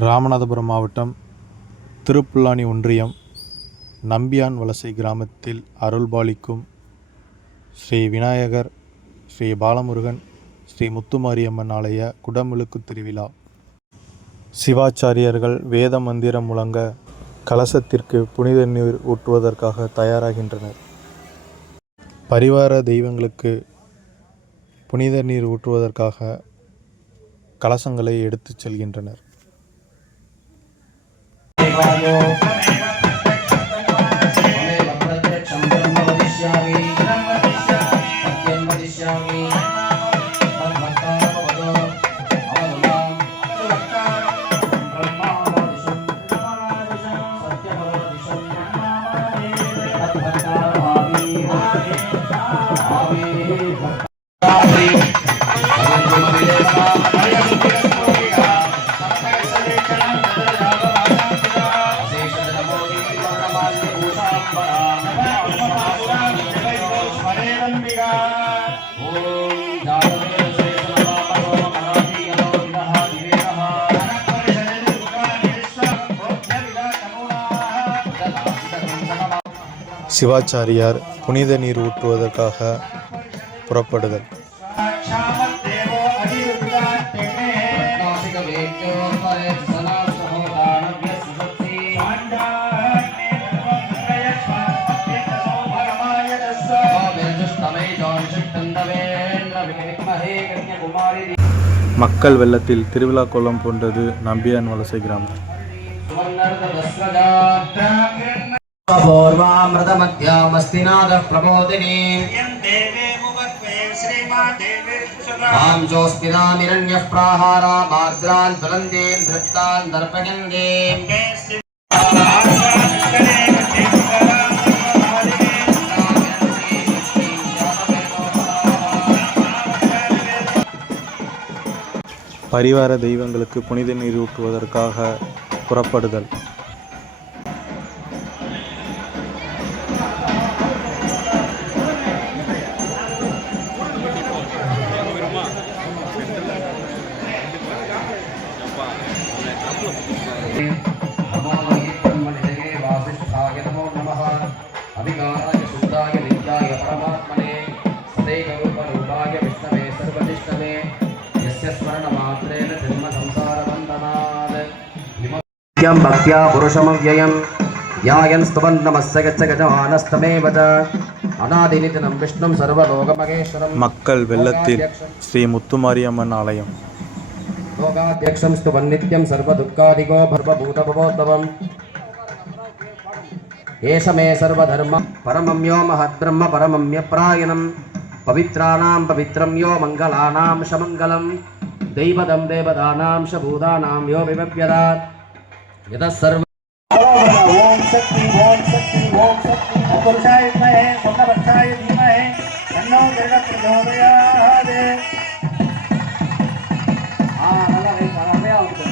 ராமநாதபுரம் மாவட்டம் திருப்புல்லானி ஒன்றியம் நம்பியான் வலசை கிராமத்தில் அருள்பாலிக்கும் ஸ்ரீ விநாயகர், ஸ்ரீ பாலமுருகன், ஸ்ரீ முத்துமாரியம்மன் ஆலய குடமுழுக்கு திருவிழா. சிவாச்சாரியர்கள் வேத மந்திரம் முழங்க கலசத்திற்கு புனித நீர் ஊற்றுவதற்காக தயாராகின்றனர். பரிவார தெய்வங்களுக்கு புனித நீர் ஊற்றுவதற்காக கலசங்களை எடுத்துச் செல்கின்றனர். சிவாச்சாரியார் புனித நீர் ஊற்றுவதற்காக புறப்படுதல். மக்கள் வெள்ளத்தில் திருவிழா கோலம் போன்றது நம்பியான் வலசை கிராமம். பரிவார தெய்வங்களுக்கு புனித நீர் ஊற்றுவதற்காக புறப்படுதல். भक्त्या पुरुषमव्ययं यायन् स्तवन्नमस्य गजमानस्तमेव च अनादिनिधनं विष्णुं सर्वलोकमहेश्वरं. மக்கள் வெள்ளத்தில் ஸ்ரீ முத்துமாரியம்மன் ஆலயம். लोकाध्यक्षं स्तुवन्नित्यं सर्वदुःखादिगो भर्वभूतभवोद्भवम् एष मे सर्वधर्म परमं यो महद्ब्रह्म परमम्यप्रायणं पवित्राणां पवित्रं यो मङ्गलानां शमङ्गलं दैवदं देवदानां शभूतानां यो विभव्यदात् यतः सर्व ओम शक्ति ओम शक्ति ओम शक्ति पुरुषाय विद्महे स्वप्नवक्षाय धीमहि तन्नो जगत् प्रचोदयात्. நல்லா ரைட் பண்ணவே ஆகுது.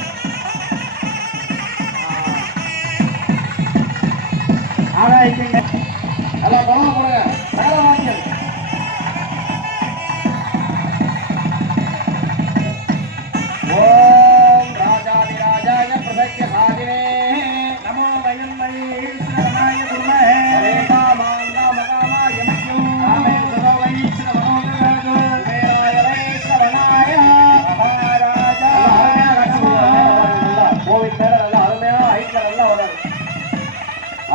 ஆகாய்க்குங்க நல்லா பலம் போடுங்க. மேல வாங்க. ஓம் ராஜாதிராஜாய பிரசக்ய சாதினே நமோ வயன்மயே ஈஸ்வரனாய குருமஹே ரேகாமாங்கா மகாமாய மத்யோ ராமே சர்வை ஸ்ரவணோதராஜோ வேராயரேஸ்வரனாய மகாராஜாய ரக்ஷமாய கோவில் மேல நல்லா அருமையா ஹைட்ல நல்லா வராது.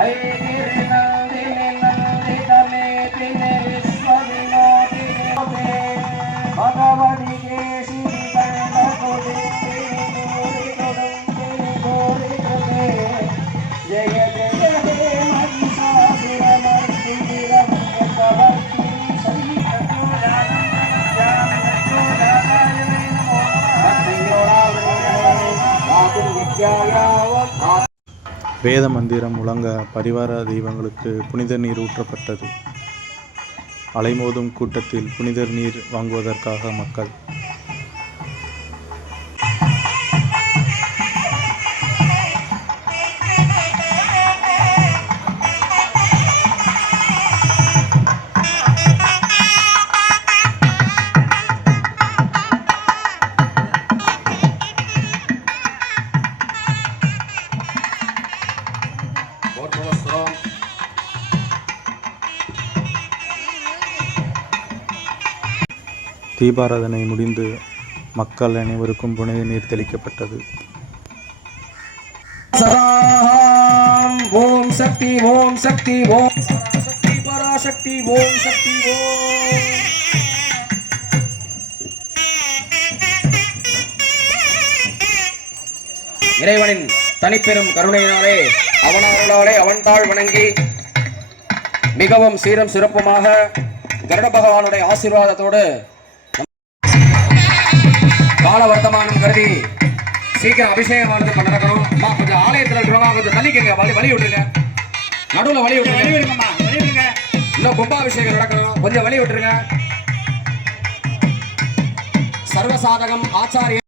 ஐதிரே நந்தினே நந்திதமே தினே விஸ்வவினோதினே பகவதி கேசி பரமகுதி जय जय हे வேத மந்திரம் முழங்க பரிவார தெய்வங்களுக்கு புனித நீர் ஊற்றப்பட்டது. அலைமோதும் கூட்டத்தில் புனித நீர் வாங்குவதற்காக மக்கள். தீபாராதனை முடிந்து மக்கள் அனைவருக்கும் புனித நீர் தெளிக்கப்பட்டது. ஓம் சக்தி ஓம் சக்தி ஓம் சக்தி பராசக்தி ஓம் சக்தி ஓம். இறைவனின் தனிப்பெரும் கருணையினாலே அவனாலே அவன் தாழ் வணங்கி மிகவும் சீரம் சிறப்புமாக கருட பகவானுடைய ஆசீர்வாதத்தோடு கால வர்த்தமானம் கருதி சீக்கிரம் அபிஷேகமானது பண்ண நடக்கணும். கொஞ்சம் ஆலயத்தில் இருக்கிறவங்க கொஞ்சம் தள்ளிக்கங்க, வழி விட்டுருங்க, நடுவில் வழி விட்டுருங்க. இன்னும் கும்பாபிஷேகம் நடக்கணும், கொஞ்சம் வழி விட்டுருங்க. சர்வசாதகம் ஆச்சாரிய